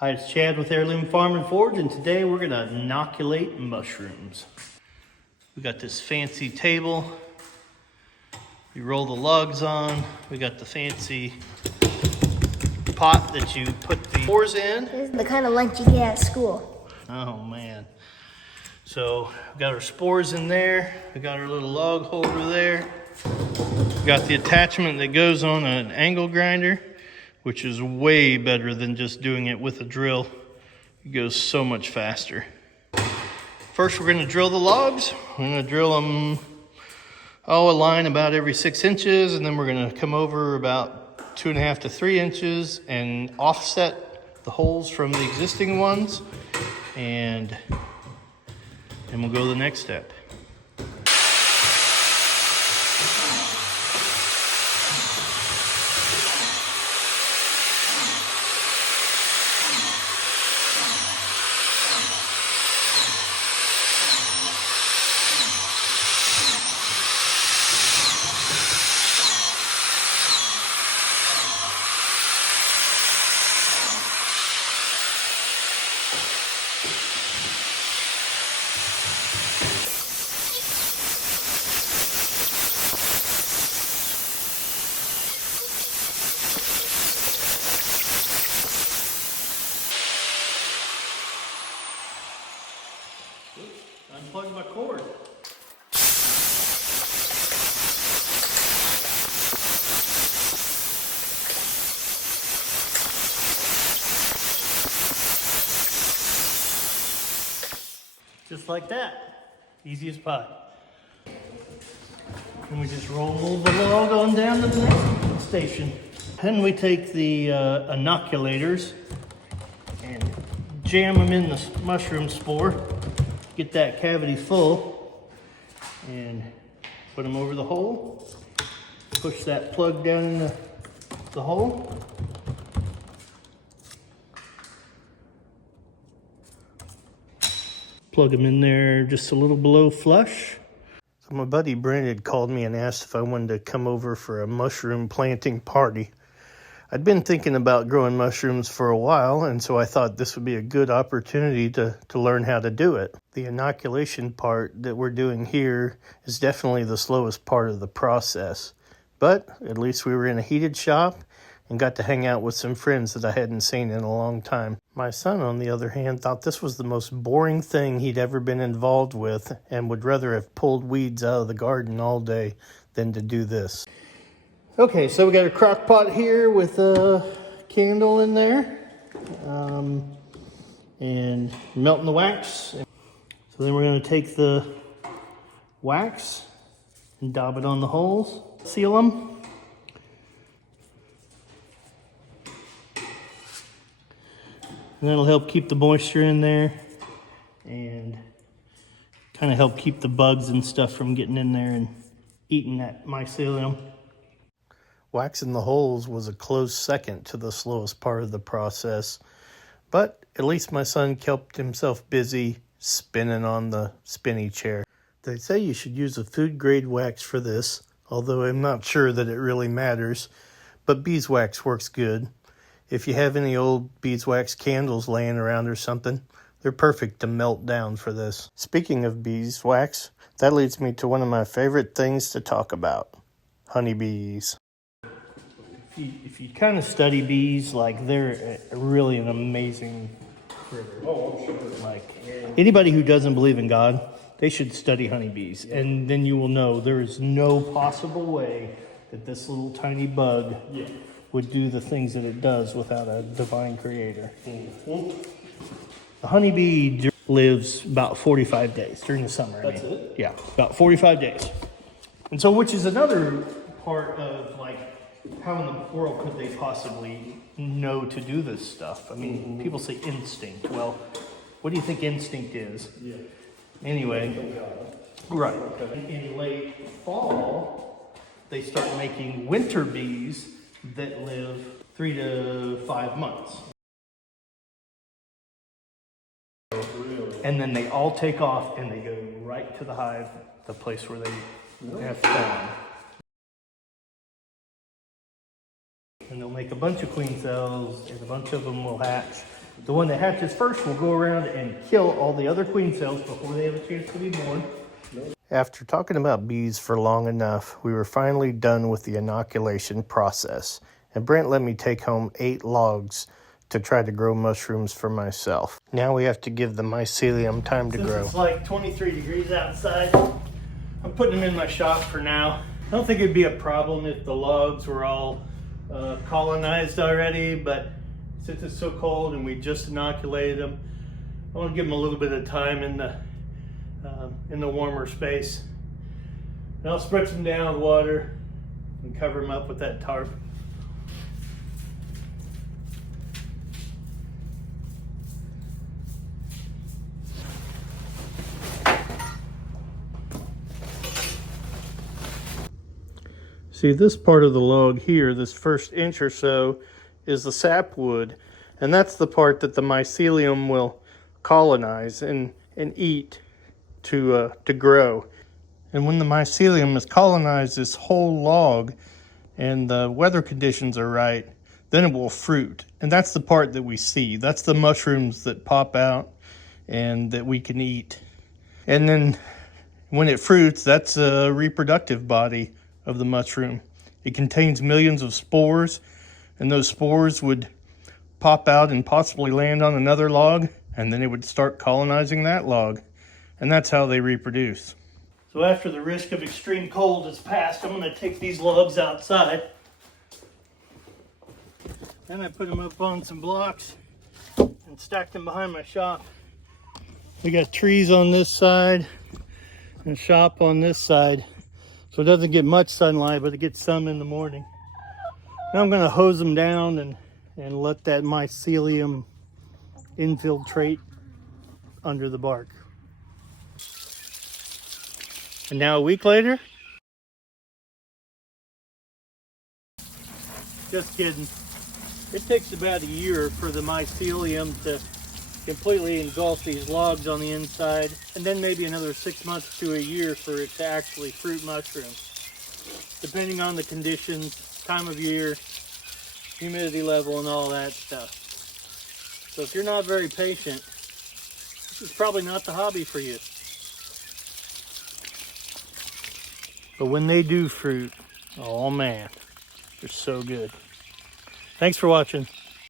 Hi, it's Chad with Heirloom Farm and Forge, and today we're gonna inoculate mushrooms. We got this fancy table. You roll the lugs on. We got the fancy pot that you put the spores in. This is the kind of lunch you get at school. Oh man. So we got our spores in there. We got our little log holder there. We got the attachment that goes on an angle grinder, which is way better than just doing it with a drill. It goes so much faster. First, we're gonna drill the logs. We're gonna drill them a line about every 6 inches, and then we're gonna come over about 2.5 to 3 inches and offset the holes from the existing ones, and we'll go to the next step. Unplug my cord. Just like that. Easy as pie. And we just roll the log on down to the next station. Then we take the inoculators and jam them in the mushroom spore. Get that cavity full and put them over the hole. Push that plug down in the hole. Plug them in there just a little below flush. So my buddy Brent had called me and asked if I wanted to come over for a mushroom planting party. I'd been thinking about growing mushrooms for a while, and so I thought this would be a good opportunity to learn how to do it. The inoculation part that we're doing here is definitely the slowest part of the process, but at least we were in a heated shop and got to hang out with some friends that I hadn't seen in a long time. My son, on the other hand, thought this was the most boring thing he'd ever been involved with and would rather have pulled weeds out of the garden all day than to do this. Okay, so we got a crock pot here with a candle in there, and melting the wax. So then we're going to take the wax and dab it on the holes, seal them. And that'll help keep the moisture in there and kind of help keep the bugs and stuff from getting in there and eating that mycelium. Waxing the holes was a close second to the slowest part of the process, but at least my son kept himself busy spinning on the spinny chair. They say you should use a food-grade wax for this, although I'm not sure that it really matters, but beeswax works good. If you have any old beeswax candles laying around or something, they're perfect to melt down for this. Speaking of beeswax, that leads me to one of my favorite things to talk about, honeybees. If you kind of study bees, like they're really an amazing critter. Oh, I'm sure. Like anybody who doesn't believe in God, they should study honeybees, and then you will know there is no possible way that this little tiny bug would do the things that it does without a divine creator. The honeybee lives about 45 days during the summer. That's it? Yeah, about 45 days. And so, which is another part of like, how in the world could they possibly know to do this stuff? I mean, people say instinct. Well, what do you think instinct is? Yeah. Anyway, right. In late fall, they start making winter bees that live 3 to 5 months. And then they all take off and they go right to the hive, the place where they have fun. And they'll make a bunch of queen cells, and a bunch of them will hatch, The one that hatches first will go around and kill all the other queen cells before they have a chance to be born. After talking about bees for long enough, we were finally done with the inoculation process. And Brent let me take home 8 logs to try to grow mushrooms for myself. Now we have to give the mycelium time to grow. It's like 23 degrees outside. I'm putting them in my shop for now. I don't think it'd be a problem if the logs were all colonized already, but since it's so cold and we just inoculated them, I want to give them a little bit of time in the warmer space. And I'll spritz them down with water and cover them up with that tarp. See, this part of the log here, this first inch or so, is the sapwood, and that's the part that the mycelium will colonize and eat to grow. And when the mycelium has colonized this whole log and the weather conditions are right, then it will fruit. And that's the part that we see. That's the mushrooms that pop out and that we can eat. And then when it fruits, that's a reproductive body of the mushroom. It contains millions of spores, and those spores would pop out and possibly land on another log, and then it would start colonizing that log. And that's how they reproduce. So after the risk of extreme cold is past, I'm going to take these logs outside. Then I put them up on some blocks and stack them behind my shop. We got trees on this side and shop on this side. So it doesn't get much sunlight, but it gets some in the morning. Now I'm going to hose them down and let that mycelium infiltrate under the bark. And now a week later, just kidding. It takes about a year for the mycelium to completely engulf these logs on the inside, and then maybe another 6 months to a year for it to actually fruit mushrooms, depending on the conditions, time of year, humidity level, and all that stuff. So if you're not very patient, this is probably not the hobby for you. But when they do fruit, oh man, they're so good. Thanks for watching.